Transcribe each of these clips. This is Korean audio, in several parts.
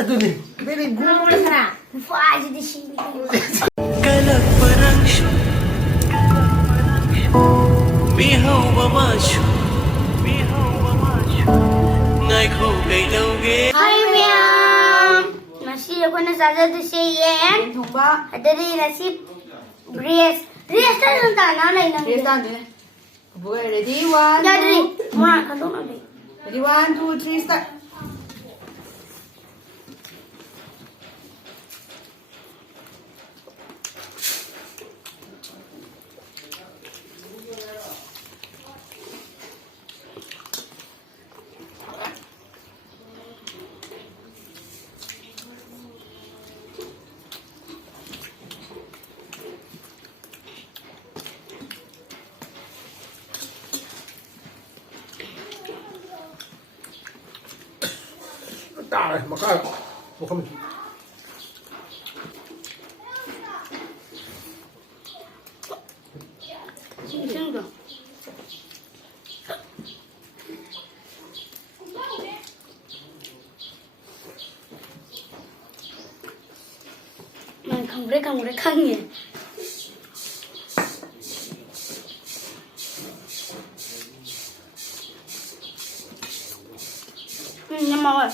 ꯑꯗꯨꯅꯤ very good ꯈꯔ ꯐꯥꯖꯤꯗꯤ ꯁꯤꯅꯤ ꯀꯂꯛꯄꯔꯪꯁꯨ ꯃꯤꯍꯧꯕ ꯃꯥꯁꯨ ꯉꯥꯏꯈꯣ ꯀꯩꯗꯧꯒꯦ ꯍꯥꯏ ꯃꯌꯥꯝ ꯉꯁꯤ ꯑꯩꯈꯣꯏꯅ ꯆꯥꯖꯗꯣꯏꯁꯦ ꯌꯦꯟ ꯊꯣꯡꯕ ꯑꯗꯩꯗꯤ ꯉꯁꯤ ꯔꯦꯁꯇ ꯑꯗꯨꯝ ꯇꯥꯅ ꯂꯩ ꯅꯪ ꯔꯦꯁ ꯇꯥꯟꯗꯣꯏꯅꯦ ꯕꯣꯏ ꯔꯦꯗꯤ 1 ꯌꯥꯗ꯭ꯔꯤ ꯃꯣꯔꯥ ꯈꯟꯗꯣꯛꯅ ꯂꯩ ready 1 2 3 start tao mà có một không 이승도 난 강물에 강해 응, 먹어.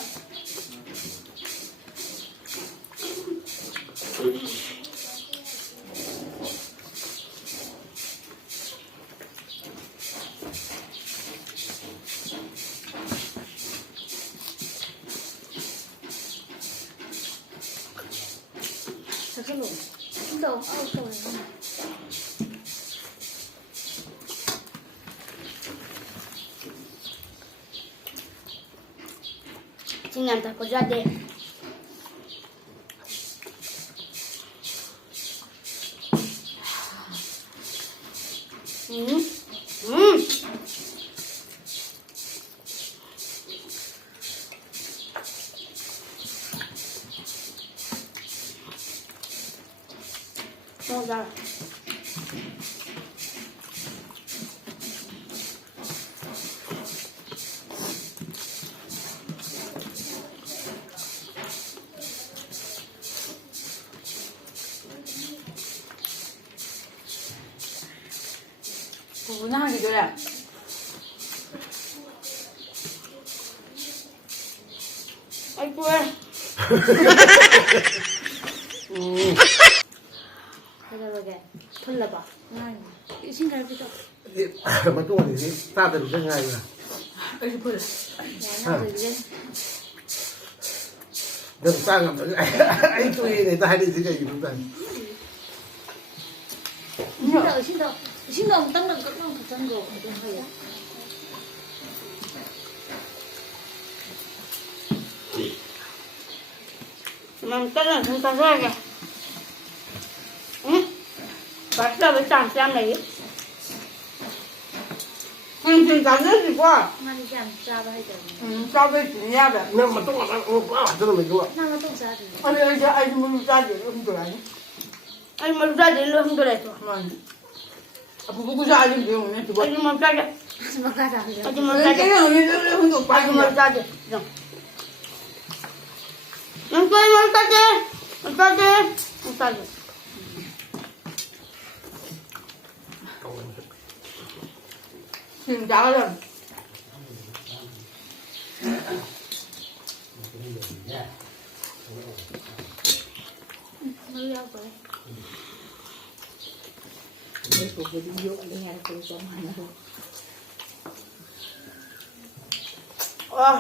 잠깐만. 진짜 아웃도어. Tingnan tako jadi. Mau dah. 부부는 하기 그래 아이고. 가져가게. 돌려봐. 이 신갈비도. mà tôi thì ta từ cái ngày là 빨리 보여 나도 이제. đừng sang làm anh tôi này ta hay đi thế này chúng ta 신경 땅땅 깎는 붙는 거 어떤 거야? 난 땅을 좀 가져야게. 응? 맛있어, 왜 짱, 짱 내기? 지금 자는 거야 많이 짱, 짜봐 해야 돼. 싸움을 지내야 돼 nhưng mà tôi là cho mình luôn 나가 또 짜야 돼. 아니 이제 아이 뭐 짜지 힘들어 아니 아니, 뭐 짜지, 일로 흔들어줘. 부부 짜지 지금 두 번. 아니, 뭐 짜지. 아니 뭐 아니, 뭐 짜지. 언니들 흔들 아니, 빠지 뭐 짜지. 좀. 응, 뭐 짜지. 뭐 짜지. 뭐 짜지. 지금 나가자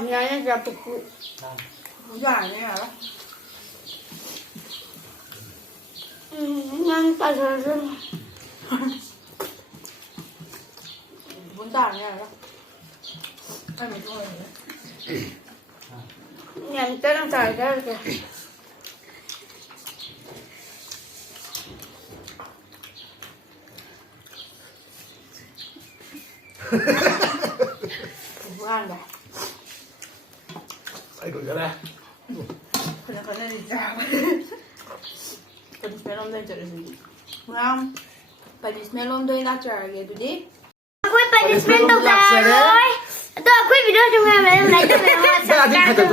nhà gặp được dài này hả nhanh tay rồi muốn tàn này hả anh mình thôi nhanh tới nó tay ra kìa không ăn cả anh đổi ra đây 그냥 가만히 자. Panis melon din dyan. Ngam. Panis melon din na char ge dudi. Ako'y punishment daw tayo. Ito ako'y video yung mga may like. Dati ka to.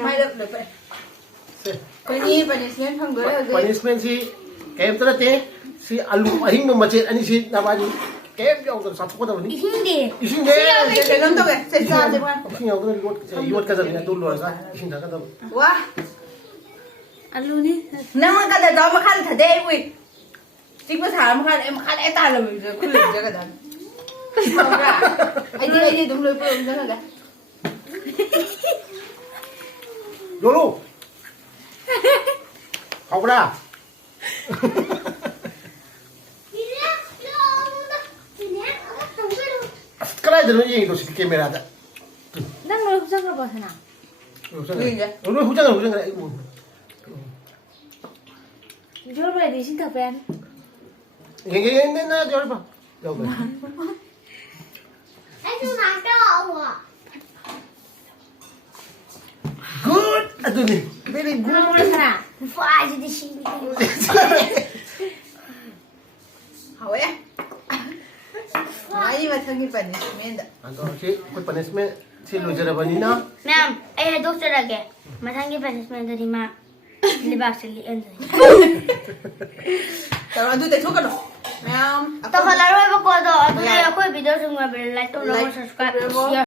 May lap lap. ꯑꯩꯈꯣꯏꯅꯤ ꯄꯅꯤꯁꯃꯦꯟ ꯐꯪꯗꯣꯔꯦ ꯍꯧꯖꯤꯛ ꯄꯅꯤꯁꯃꯦꯟꯁꯤ ꯀꯩꯝꯇ ꯅꯠꯇꯦ ꯁꯤ ꯑꯂꯨ ꯑꯍꯤꯡꯕ ꯃꯆꯦꯠ ꯑꯅꯤꯁꯤ ꯅꯕꯥꯅꯤ ꯀꯩꯝ ꯌꯥꯎꯗꯅ ꯆꯥꯊꯣꯛꯀꯗꯕꯅꯤ 이신데. 이신데 ꯀꯩꯅꯣꯝ ꯇꯧꯒꯦ ꯁꯦ ꯆꯥꯁꯦ 이신 여기는 이것까지 또 넣어서 이신 나가다 와 알루니. ꯅꯪꯅ ꯀꯗꯔ ꯇꯧꯔ ꯃꯈꯥꯗ ꯊꯥꯗꯩ ꯑꯩ ꯎꯏ ꯆꯤꯛꯄ ꯁꯥꯔ ꯃꯈꯥꯗ ꯑꯩ ꯃꯈꯥꯗ ꯑꯩ ꯇꯥꯜꯂꯝꯃꯤꯗ ꯈꯨꯜꯂꯝꯖꯒꯗꯕꯅꯤ ꯈꯪꯕ꯭ꯔꯥ ꯑꯩꯗꯤ ꯑꯗꯨꯝ ꯂꯣꯏ ꯄꯨꯔꯝꯖꯔꯒ 요로 가보라 그래야 되는 얘기도 실 게임이라다 난 뭘 후작을 벗어나. 오늘 후장을 그래 이거 저러봐야 돼 신타 뺀. 얘 나 열봐 여기 아주 아까워. 굿 아드니 very good 사람. 빠지듯이. 하오야 아이 마탕이 పనిష్మెంట్ 안도 시 굿바네스면 실로 저러버니나 मैम ए डॉक्टर आगे मथांगी पनिशमेंट दरी मा लिबाक से ली एंड ꯇꯧꯔꯣ ꯑꯗꯨ ꯇꯩꯊꯣꯛꯀꯅꯣ ꯃꯌꯥꯝ तो हलारो बको दो अदु कोई वीडियो संग में लाइक तो सब्सक्राइब